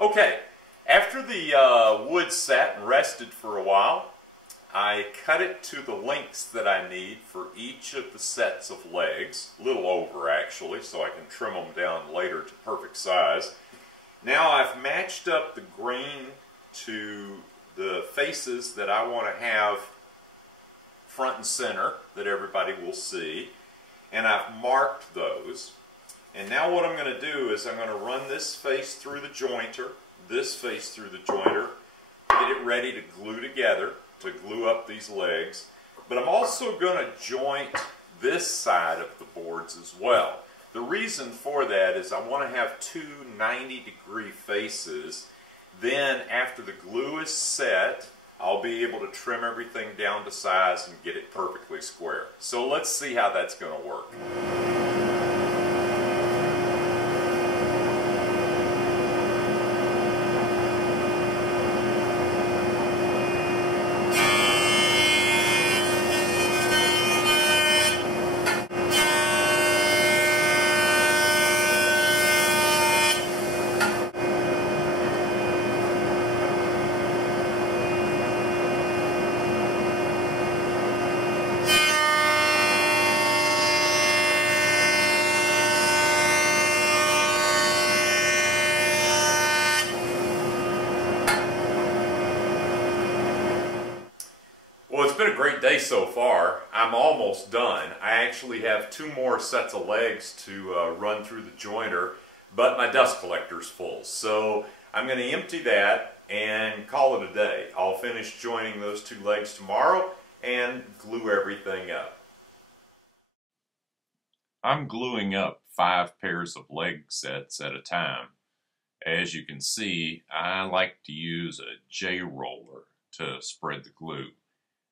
Okay, after the wood sat and rested for a while, I cut it to the lengths that I need for each of the sets of legs, a little over actually, so I can trim them down later to perfect size. Now I've matched up the grain to the faces that I want to have front and center that everybody will see, and I've marked those. And now what I'm going to do is I'm going to run this face through the jointer, this face through the jointer, get it ready to glue together, to glue up these legs. But I'm also going to joint this side of the boards as well. The reason for that is I want to have two 90-degree faces. Then after the glue is set, I'll be able to trim everything down to size and get it perfectly square. So let's see how that's going to work. Well, it's been a great day so far. I'm almost done. I actually have two more sets of legs to run through the jointer, but my dust collector's full. So I'm going to empty that and call it a day. I'll finish joining those two legs tomorrow and glue everything up. I'm gluing up 5 pairs of leg sets at a time. As you can see, I like to use a J-roller to spread the glue.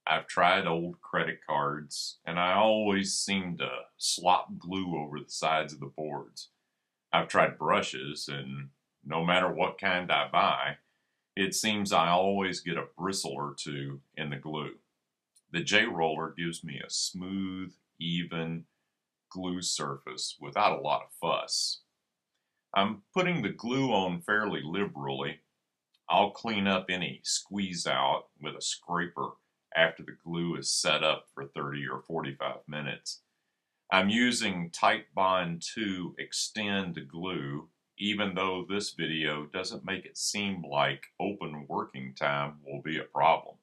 I've tried old credit cards, and I always seem to slop glue over the sides of the boards. I've tried brushes, and no matter what kind I buy, it seems I always get a bristle or two in the glue. The J-roller gives me a smooth, even glue surface without a lot of fuss. I'm putting the glue on fairly liberally. I'll clean up any squeeze out with a scraper after the glue is set up for 30 or 45 minutes. I'm using Titebond to extend the glue, even though this video doesn't make it seem like open working time will be a problem.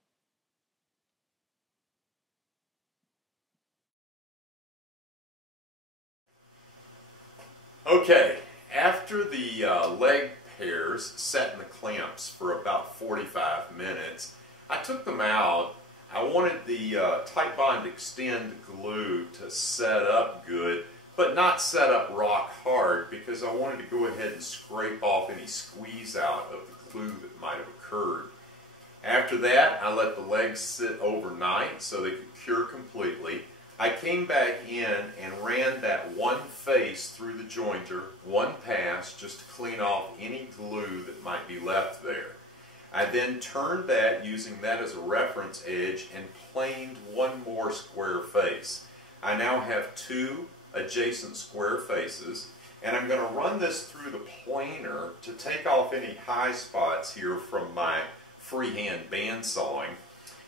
Okay, after the leg pairs set in the clamps for about 45 minutes, I took them out. I wanted the Titebond Extend glue to set up good, but not set up rock hard, because I wanted to go ahead and scrape off any squeeze out of the glue that might have occurred. After that, I let the legs sit overnight so they could cure completely. I came back in and ran that one face through the jointer, one pass, just to clean off any glue that might be left there. I then turned that, using that as a reference edge, and planed one more square face. I now have 2 adjacent square faces, and I'm going to run this through the planer to take off any high spots here from my freehand bandsawing.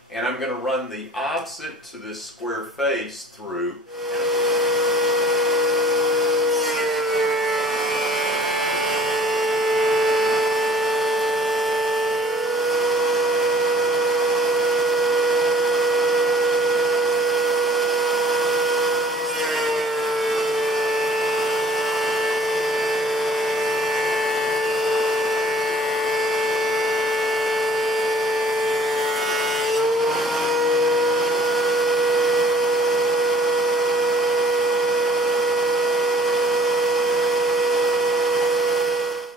And I'm going to run the opposite to this square face through.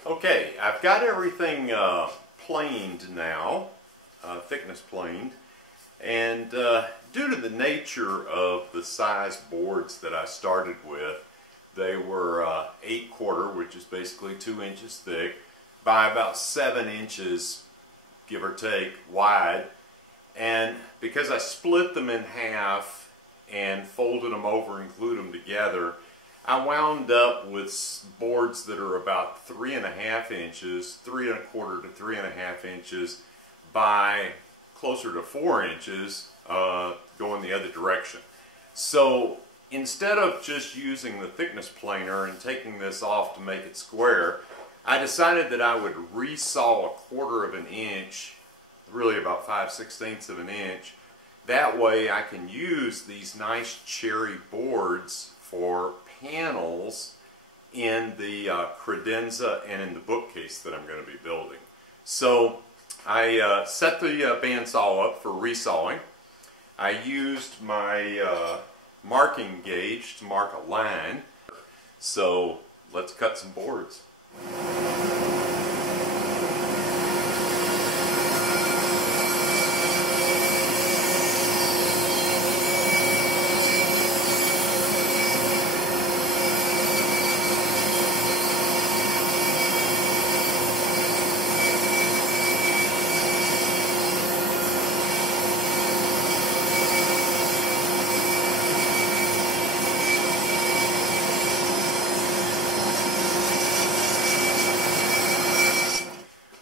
Okay, I've got everything planed now, thickness planed, and due to the nature of the size boards that I started with, they were 8/4, which is basically 2 inches thick, by about 7 inches, give or take, wide. And because I split them in half and folded them over and glued them together, I wound up with boards that are about 3.5 inches, 3.25 to 3.5 inches by closer to 4 inches going the other direction. So instead of just using the thickness planer and taking this off to make it square, I decided that I would resaw 1/4 of an inch, really about 5/16 of an inch. That way I can use these nice cherry boards for panels in the Credenza and in the bookcase that I'm going to be building. So I set the bandsaw up for resawing. I used my marking gauge to mark a line. So let's cut some boards.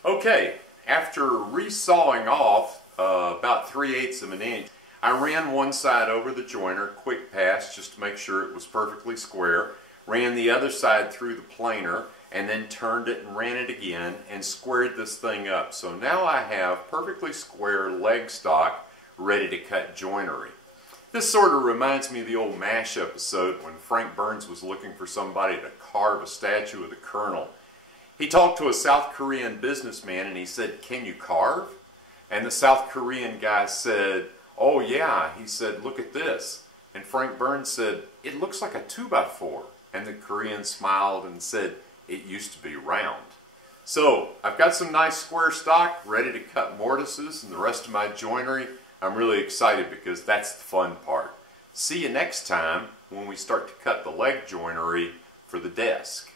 Okay, after resawing off about 3/8 of an inch, I ran one side over the joiner, quick pass, just to make sure it was perfectly square, ran the other side through the planer, and then turned it and ran it again and squared this thing up. So now I have perfectly square leg stock ready to cut joinery. This sort of reminds me of the old MASH episode when Frank Burns was looking for somebody to carve a statue of the Colonel. He talked to a South Korean businessman and he said, "Can you carve?" And the South Korean guy said, "Oh yeah." He said, "Look at this." And Frank Burns said, "It looks like a 2x4. And the Korean smiled and said, "It used to be round." So I've got some nice square stock ready to cut mortises and the rest of my joinery. I'm really excited because that's the fun part. See you next time when we start to cut the leg joinery for the desk.